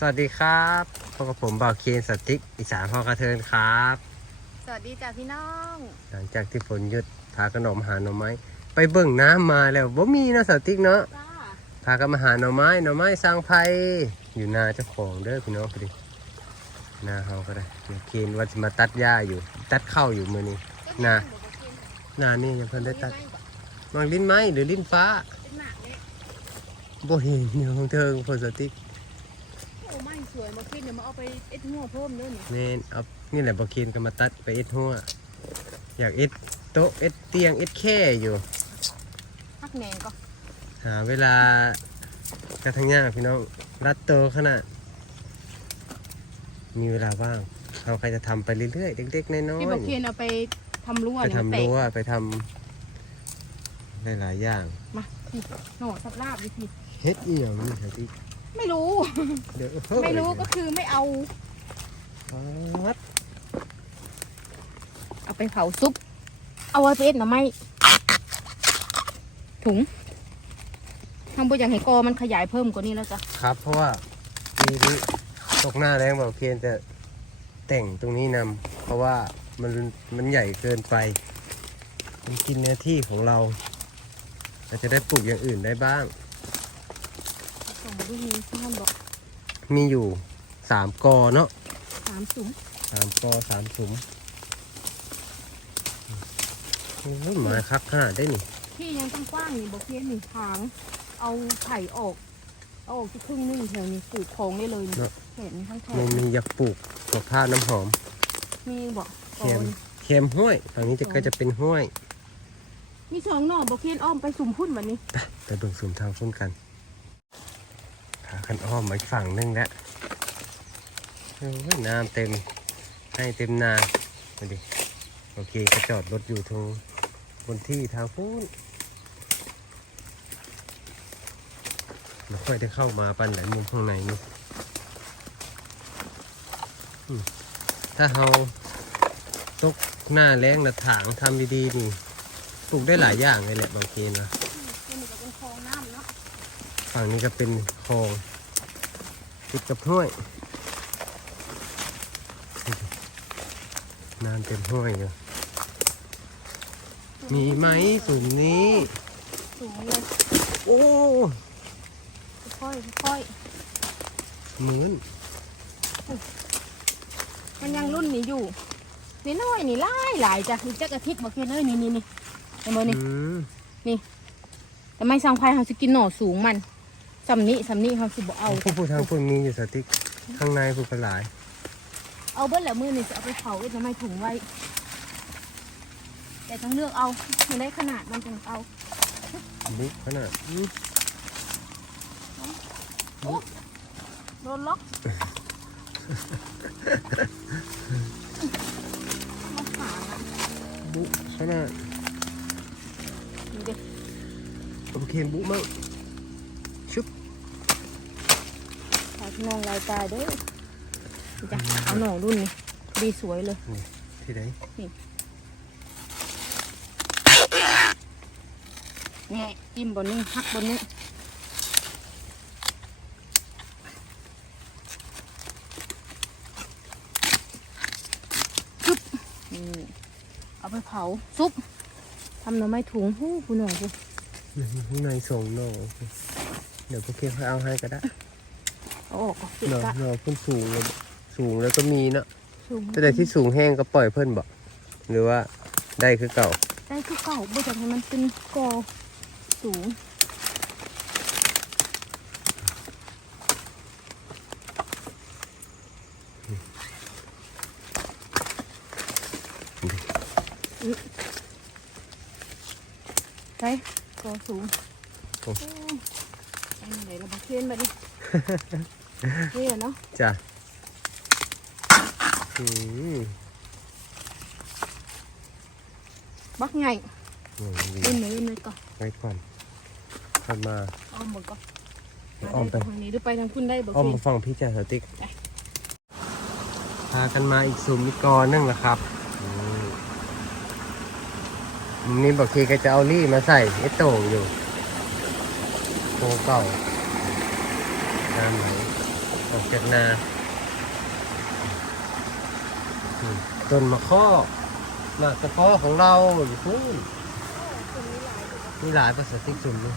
สวัสดีครับพบกับผมบ่าวเคนสติกอีสานพ่อกระเทินครับ สวัสดีจ้าพี่น้อง หลังจากที่ฝนหยุดพากันออกมาหาหน่อไม้ ไปเบิ่งน้ำมาแล้วบ่มีเนาะสติกเนาะจ้า พากันมาหาหน่อไม้หน่อไม้สร้างไผ่อยู่นาเจ้าของเด้อพี่น้องพอดีนาเฮาก็ได้เดี๋ยวเคนว่าจะมาตัดหญ้าอยู่ ตัดข้าวอยู่มื้อนี้ น่ะ นานี่ยังเพิ่นได้ตัดวางลิ้นไม้หรือลิ้นฟ้าเป็นหมากเนี่ยบ่เห็นอยู่ของเทิงพอสติกโอ้ไม่ สวยมาคิดเดี๋ยวมาเอาไปเอ็ดหัวเพิ่มเด้อนี่แม่นเอานี่แหละบ่เคนก็มาตัดไปเอ็ดหัวอยากเอ็ดโต๊ะเอ็ดเตียงเอ็ดแค่อยู่ พักแหนงก็หาเวลากระทั่งยากพี่น้องรัดโตขนาดมีเวลาว่างเราใครจะทำไปเรื่อยๆเด็กๆน้อยพี่บอกเคียนเอาไปทำรั้วๆไปเนี่ยมันทำแตกรั้วไปทำหลายๆอย่าง มาพี่หน่อสับลาบดิพี่เฮ็ดอีหยังนี่ครับที่ ไม่รู้ เดี๋ยวไม่รู้ก็คือไม่เอาปัดเอาไปเผาซุป เอาไว้ไปเอ็ดหน่อไม้ถุงทำบุอย่างให้กอมันขยายเพิ่มกว่านี้แล้วจ้ะครับ เพราะว่าปีนี้ตกหน้าแรงบอกเพียนจะแต่งตรงนี้นำเพราะว่ามันมันใหญ่เกินไป มันกินเนื้อที่ของเราเราจะได้ปลูกอย่างอื่นได้บ้าง ส่งดูมีท่านบอกมีอยู่สามกอเนาะสามสุมสามกอสามสุมโอ้ยหมาคักขนาดได้นี่ที่ยังต้องกว้างนี่บอกเคียนนี่ทาง เอาไผ่ออก เอาออกที่ครึ่งหนึงแถวนี้ปลูกของได้เลยนี่แขนทั้งแขมันนมีอยากปลูกมะพร้าวน้ำหอม มีบอกเค็มเค็มห้วยฝั่งนี้จะก็จะเป็นห้วย มีสองหน่อบอกเคียนอ้อมไปสุ่มพุ่นแบบนี้ ไปเบิ่งสุ่มทางฟุ้นกัน พากันอ้อมมาอีกฝั่งหนึงแล้วโอ้ยน้ำเต็มให้เต็มนามาดิโอเคก็จอดรถอยู่ตรงบนที่ทางฟุ้นไม่ค่อยได้เข้ามาปันไหนมุมข้างในนี่อืมถ้าเราตกหน้าแรงระถางทำดีๆนี่ปลูกได้หลายอย่างเลยแหละบางทีนะนี่มันก็เป็นคลองน้ำเนาะฝั่งนี้ก็เป็นคลอง ติดกับห้วยน้ำเต็มห้วยอยู่มีไหมสุมนี้ สูงเลยโอ้ค่อยๆค่อยหมืนๆมันยังรุ่นนี้อยู่ นี่น้อยนี่หลายหลายจ้ะนี่จักอาทิตย์บอกเคียนเอ้ยนี่นี่นี่เห็นไหมนี่อืมแต่ไม่สังไพ่เขาสิกินหน่อสูงมัน สำนี้สำนี้เขาสิบ่เอา ผู้ผู้ทางผู้มีอยู่สติ๊กข้างในผู้กระหลายเอาเบิ้ลแล้วมือนี่จะเอาไปเผาจะไม่ถุงไว้ แต่ต้องเลือกเอามันได้ขนาดมันถึงเอาบิ๊กขนาดอืมโดนล็อกมาหานะบุขนาดนี่เด็กโอเคบุมั่งชุบ ขาย น้องลายตายเด้อนี่จ้ะเอาหน่อรุ่นนี้ดีสวยเลยที่ไหนแง่จิ้มบนนี้หักบนนี้ซุปนี่เอาไปเผาซุปทำหน่อไม้ถุงหู้คุณหน่อยกูข้างในส่งหนอเดี๋ยวพวกเคียเขาเอาให้ก็ได้ เอาออกก่อนปิดหนอกะหนอเพิ่นสูงเลยสูงแล้วก็มีเนาะสูงแต่ที่สูงแห้งก็ปล่อยเพิ่นบอกหรือว่าได้คือเก่าได้คือเก่าบ่จากให้มันเป็นกอสูงได้กอสูงโอ้โอ้ยอันไหนเราบักเทียนมาดิ นี่เนาะจ้ะอืมบักไงโอ้ยดีเล่นเลยเล่นเลยก่อนไว้ก่อนค่อยมาอ้อมหมดก่อนอ้อมไปทางนี้หรือไปทางคุณได้บอกอ้อมสิมาฟังพี่จ่าสติ๊กไป พากันมาอีกสุ่มอีกกอนนึงนะครับอืมมุมนี้บอกทีก็จะเอาลี่มาใส่ไอ้โต่งอยู่โคเก่าน้ำไหล ออกจากนาอืมต้นมะข้อหมากตะข้อของเราอยู่พุ่นมีหลายพลาสติกสุ่มเลย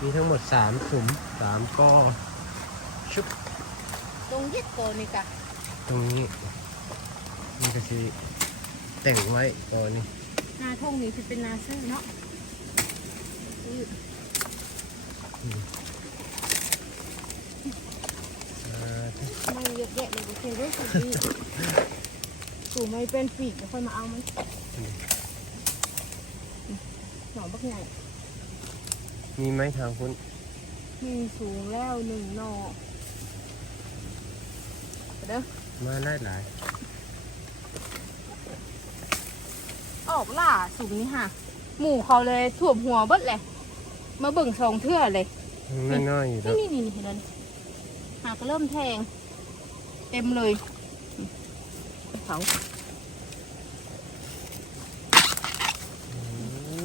มีทั้งหมดสามสุ่มสามกอชุบตรงยึดโกนี่กะตรงนี้นี่ก็คือแต่งไว้กอนี้นาทงนี่คือเป็นนาซื่อเนาะซื่อ อ่า ไม่เยอะแยะเลยโอเคเด้วยสิสู่ไม่เป็นปีกเดี๋ยวค่อยมาเอามันหนอนบักใหญ่มีไหมทางคุณมีสูงแล้วหนึ่งหนอไปเด้อมาได้หลายออกล่าสูงนี่ค่ะ หมู่เขาเลยถ่วมหัวเบิดเลย มาเบิ่งสองเทื่อเลยน้อยๆอยู่แล้วนี่นี่นี่เห็นแล้วนี่หาก็เริ่มแทง เต็มเลยเขาโอ้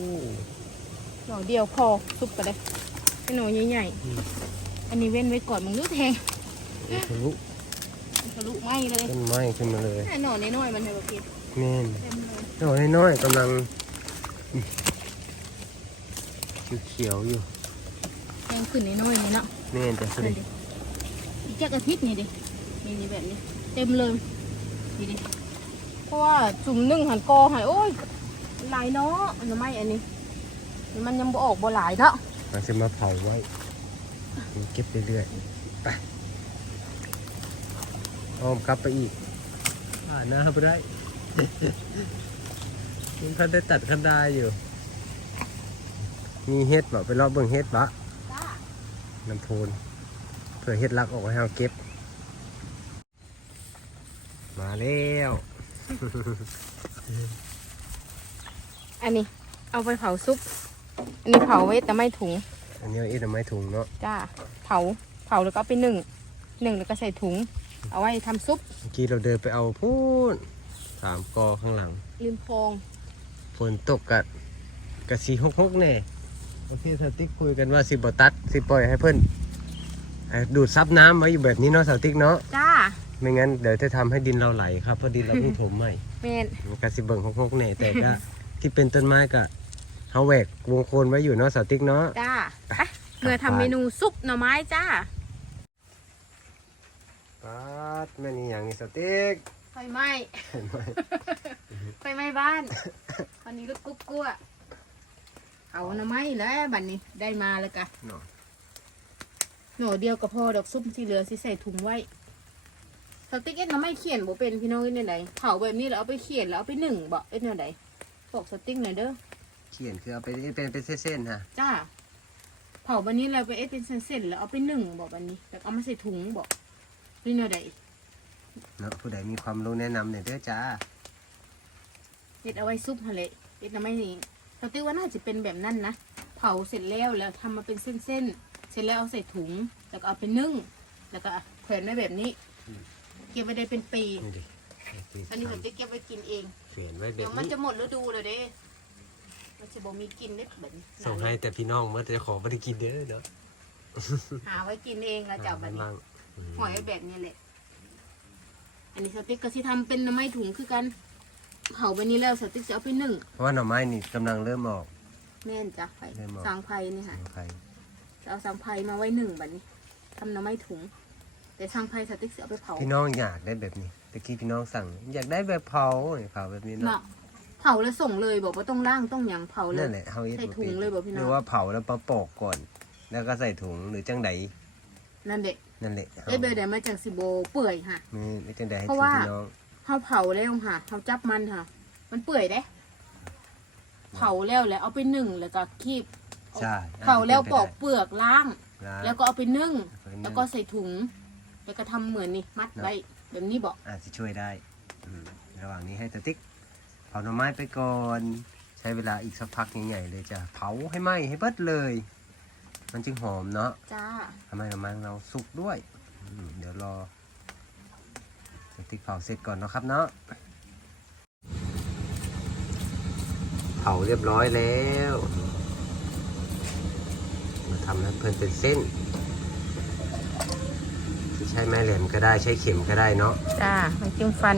หน่อเดียวพอซุปไปเลยเป็นหน่อใหญ่อืมๆอันนี้เว้นไว้ก่อนมึงนึกแทงทะลุทะลุไหมเลยต้นไม้ขึ้นมาเลยแน่หน่อน้อยๆมันเถอะกินแม่นเต็มเลยน้อยน้อยๆกำลังเขียวๆอยู่แทงขึ้นน้อยๆนี่เนาะแม่นแต่สุดนี่ดิอีก จักอาทิตย์นี่ดินี่นี่แบบนี้ เต็มเลยนี่ดิเพราะว่าจุ่มนึ่งหันกอหันโอ้ยหลายเนาะอันนั้นไม่อันนี้ มันยังบ่ออกบ่หลายเนาะเราจะมาเผาไว้เก็บเรื่อยๆไปอ้อมกลับไปอีกอ่าหน้าไปได้ยังคันได้ตัดคันได้อยู่ มีเฮ็ดบ่ไปรอบเบิ่งเฮ็ดบะจ้าน้ำโพน เพื่อเฮ็ดลักออกให้เราเก็บ มาแล้วอันนี้ เอาไปเผาซุป อันนี้เผาไว้แต่ไม่ถุง อันนี้เอาอีทำไมถุงเนาะจ้า เผา เผาแล้วก็เอาไปหนึ่ง หนึ่งแล้วก็ใส่ถุง เอาไว้ทำซุป เมื่อกี้เราเดินไปเอาพูนสามกอข้างหลัง ริมคลองฝนตกกัดกะสีฮกฮกๆแน่โอเคสติ๊กคุยกันว่าสิบตัดสิปล่อยให้เพื่อนให้ ดูดซับน้ำไว้อยู่แบบนี้เนาะสติ๊กเนาะจ้าไม่งั้นเดี๋ยวจะทำให้ดินเราไหลครับเพราะดินเราเพิ่งถมใหม่ เมนมันกะสิเบิ่งฮกฮกๆแน่แต่ก็ ที่เป็นต้นไม้กะเขาแหวกวงโคนไว้อยู่เนาะสติ๊กเนาะ จ้าไปเมื่อทำเมนูซุปหน่อไม้จ้าปัดแม่นี่อย่างนี้สติ๊กไฟไหม้เห็นไหมไฟไหม้บ้าน วันนี้รถกุ๊กกัวเอาหน่อไม้แล้วบัดนนี้ได้มาแล้วกะเนาะ หน่อเดียวก็พอดอกซุปที่เหลือสิใส่ถุงไว้สติ๊กเอ็ดหน่อไม้เขียนบ่เป็นพี่น้องเอ็ดเนี่ยไหนเผาแบบนี้แล้วเอาไปเขียนแล้วเอาไปหนึ่งบ่เอ็ดเนี่ยไหนบอกสติ๊กหน่อยเด้อเขียนคือเอาไปเป็นเป็นเส้นๆฮะจ้าเผาบันนี้เราไปเอ็ดเป็นเส้นๆแล้วเอาไปหนึ่งบอกบันนี้แล้วเอามาใส่ถุงบอกนี่เนี่ยไหนเนาะผู้ใดมีความรู้แนะนำเนี่ยเด้อจ้าเอ็ดเอาไว้ซุปฮะเลยเอ็ดหน่อไม้นี่สติ๊กว่าน่าจะเป็นแบบนั้นนะเผาเสร็จแล้วแล้วทำมาเป็นเส้นๆ เสร็จแล้วเอาใส่ถุง แล้วก็เอาไปนึ่ง แล้วก็แขวนไว้แบบนี้ เก็บไว้ได้เป็นปี นี่ดิอันนี้ผมจะเก็บไว้กินเอง เขียนไว้แบเดี๋ยบวมันนี้จะหมดฤดูเลยเด้มันจะบ่มีกินได้แบบนี้ส่งให้แต่พี่น้องเมื่อจะขอไม่ได้กินเด้อเนาะหาไว้กินเองแล้วจะเอาแบบนี้ บ้างหอยไว้แบบนี้แหละ อันนี้สติ๊กก็สิทำเป็นหน้ำไม้ถุงคือกันเผาแบบนี้แล้วสติ๊กจะเอาไปนึ่งเพราะว่าหน่อไม้นี่กำลังเริ่มออก แม่นจ้ะไฟได้หมดสางไผ่นี่ค่ะใคร จะเอาสางไผ่มาไว้หนึ่งแบบนี้ทำหน้ำไม้ถุง แต่สางไผ่สติ๊กจะเอาไปเผาพี่น้องอยากได้แบบนี้ตะกี้พี่น้องสั่ง อยากได้แบบเผาเนี่ยเผาแบบนี้เนาะเนาะเผาแล้วส่งเลยบอกว่าต้องล่างต้องหยังเผาเลนั่ยนแหละเฮาเฮ็ดใส่บ่ถุป็งเลยบ่พี่น้องหรือว่าเผาแล้วประปอกก่อน แล้วก็ใส่ถุงหรือจังใดนั่นเด็กนั่นแหละเฮาเอ้ยเบลเดี๋ยวมาจากสิโบเปื่อยค่ะมีจังใดให้เพราะถึงว่าพี่น้องเขาเผาแล้วค่ะเขาจับมันค่ะ มันเปื่อยเด้ เผาแล้วแล้วเอาไปนึ่งแล้วก็คีบ ใช่เผาแล้วปอกเปลือกล้างแล้แล้ววก็เอาไปนึ่ง แล้แล้ววก็ก็ใส่ถุง แล้วก็ทำเหมือนนี่มัดไว้แบบนี้บอกอาจจะช่วยได้อืมระหว่างนี้ให้ตะติ๊กเผาหน่อไม้ไปก่อน ใช้เวลาอีกสักพักใหญ่ๆเลยจ้ะเผาให้ไหม้ให้เบิดเลย มันจึงหอมเนาะ จ้า ทำไมหน่อไม้ของเราสุกด้วยอืมเดี๋ยวรอสติ๊กเผาเสร็จก่อนเนาะครับเนาะ เผาเรียบร้อยแล้ว มาทำให้เพื่อนเป็นเส้นใช้ไม้แหลมก็ได้ใช้เข็มก็ได้เนาะจ้าไม้จิ้มฟัน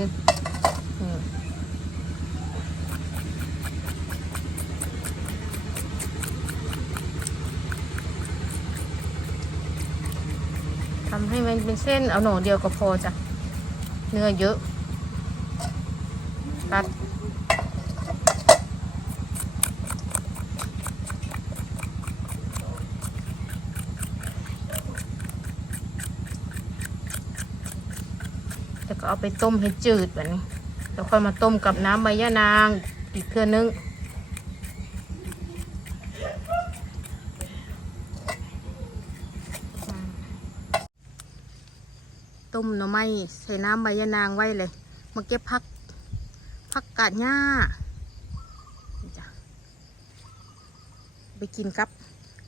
ทำให้มันเป็นเส้นเอาหน่อเดียวก็พอจ้ะเนื้อเยอะตัด ก็เอาไปต้มให้จืดแบบนี้แล้วค่อยมาต้มกับน้ำใบยะนางอีกเพื่อนึงต้มหน่อไม้ใส่น้ำใบยะนางไว้เลย มาเก็บพักพักกาดหญ้านี่จ้ะไปกินกับ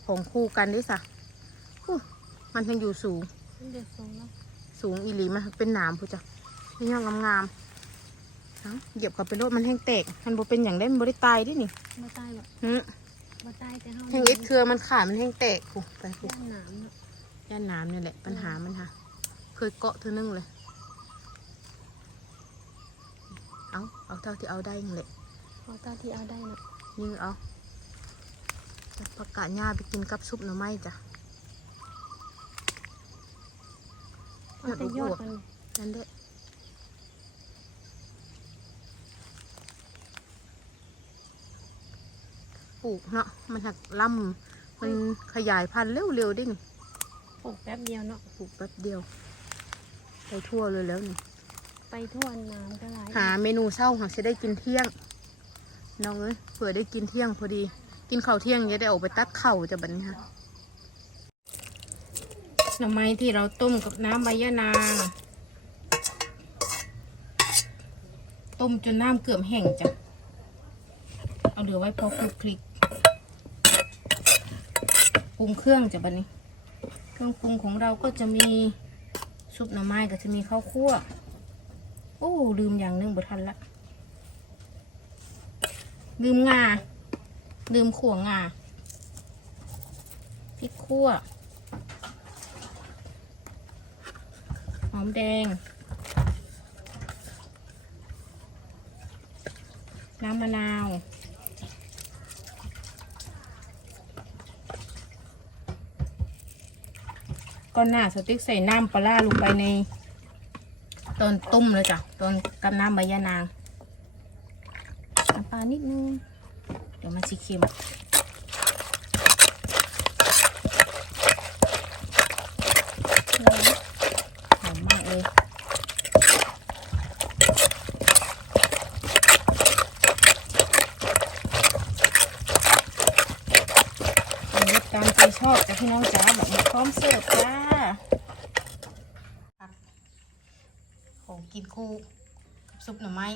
ของคู่กันด้วยสะอู้มันยังอยู่สูงเดือดสูงเนาะสูงอีหลีมันเป็นหนามพูจ้ะ นี่ยังงามๆเอ้าเหยียบกับไปรถมันแห้งแตก มันบ่เป็นอย่างได้มันบ่ได้ตายดินี่มาตายแบบหึมาตายแต่ห้องแห้งเอ็ดเครือมันขาดมันแห้งแตกกูไปกูย่านหนามเนาะย่านน้ำนี่แหละปัญหามันค่ะ เคยเกาะเธอนึงเลย เอาเอาเท่าที่เอาได้นั่นแหละเอาตาที่เอาได้เนาะยื้อเอาจะผักกาดหญ้าไปกินกับซุปหน่อไม้จ้ะเอาแต่ยอดมันนั่นเด้อป ลูกเนาะมันหักล่ำมันขยายพันธุ์เร็วๆดินี่ปลูกแป๊บเดียวเนาะปลูกแป๊บเดียว ไปทั่วเลยแล้วนี่ไปทั่วน้ำก็หลายหาเมนูเช้าหากจะได้กินเที่ยงน้องเอ้ยเผื่อได้กินเที่ยงพอดี กินข้าวเที่ยงจะได้ออกไปตัดเข่าวจะบัดนค่ะหน่อไม้ที่เราต้มกับน้ำใบยะนางต้มจนน้ำเกือบแห้งจ้ะ เอาเหลือไว้พอคลุกคลิก ปรุงเครื่องจ้ะบัดนี้ เครื่องปรุงของเราก็จะมีซุปหน่อไม้ก็จะมีข้าวคั่วโอ้ลืมอย่างหนึงบ่ทันละลืมงาลืมขั่วงาพริกขั่วหอมแดง น้ำมะนาว ก้อนหน้าสติ๊กใส่น้ำปลาร้าลงไปใน ตอนต้มเลยจ้ะตอนกับน้ำใบยะนางน้ำปลานิดนึง เดี๋ยวมันสีเค็มหอมมากเลยตามใจชอบจ้ะพี่น้องจ้าแบบพร้อมเสิร์ฟจ้า ของ กินคู่กับซุปหน่อไม้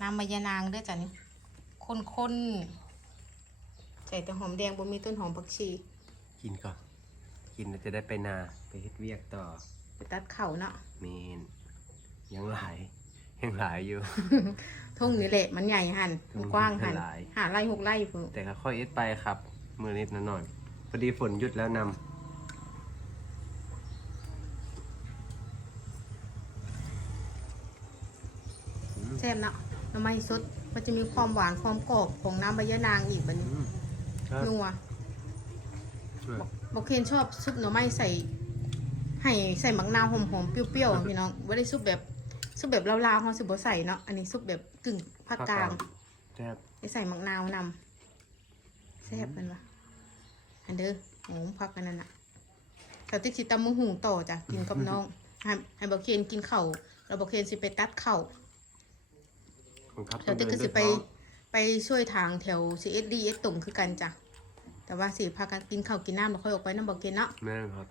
น้ำใบยะนางด้วยจ้ะนี่คนๆใส่แต่หอมแดงบ่มีต้นหอมผักชี กินก่อนกินแล้วจะได้ไปนาไปเฮ็ดเวียกต่อไปตัดเข่าเนาะเมนยังหลายยังหลายอยู่ ทุ่งนี่แหละมันใหญ่หันมันกว้างหันหลายหาไร่หกไร่พุ่นแต่ก็ค่อยเอ็ดไปครับ มือนิดหน่อยพอดีฝนหยุดแล้วนำ ซ่บเนาะหน่อไม้สดมันจะมีความหวานความกรอบของน้ำใบยะนางอีกบัดนี้ครับนัวบอกเคนชอบซุปหน่อไม้ใส่ ให้ใส่มักนาวหอมๆเปรี้ยวๆพี่น้องไม่ได้ซุปแบบซุปแบบลาวๆเขาสิบ่ใส่เนาะอันนี้ซุปแบบกึ่งภาคกลาง แซ่บได้ใส่มักนาวนำแซ่บเป็นวะอันเด้อหอมพักกันนั่นน่ะสาวติ๊กสิตำมะหุงต่อจ้ะกินกับน้องให้ให้บอกเคนกินเข่าวเราบอกเคนสิไปตัดเข่าว คุณครับสาวติ๊กก็สิไปไปช่วยทางแถว CSD เอสตุ่มคือกันจ้ะ แต่ว่าสิพากันกินข้าวกินน้ำแล้วค่อยออกไปน้ำบอกเคนเนาะแม่ครับ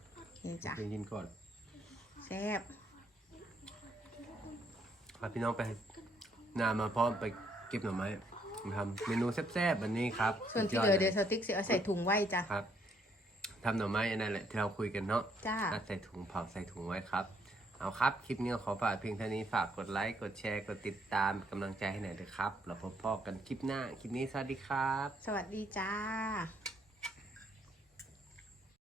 นี่จ้ะไปกินก่อนแซ่บพาพี่น้องไปนามาพร้อมไปเก็บหน่อไม้มาทำเมนูแซ่บๆวันนี้ครับส่วนที่สุเหลือดเดี๋ยวสาวติ๊กสิเอาใส่ถุงไว้จ้ะครับทำหน่อไม้อันนั้นแหละที่เราคุยกันเนาะจ้าตัดใส่ถุงเผาใส่ถุงไว้ครับ เอาครับ คลิปนี้ขอฝากเพียงเท่านี้ฝากกดไลค์กดแชร์กดติดตามกำลังใจให้หน่อยเลยครับเราพบพอกันคลิปหน้า คลิปนี้สวัสดีครับ สวัสดีจ้า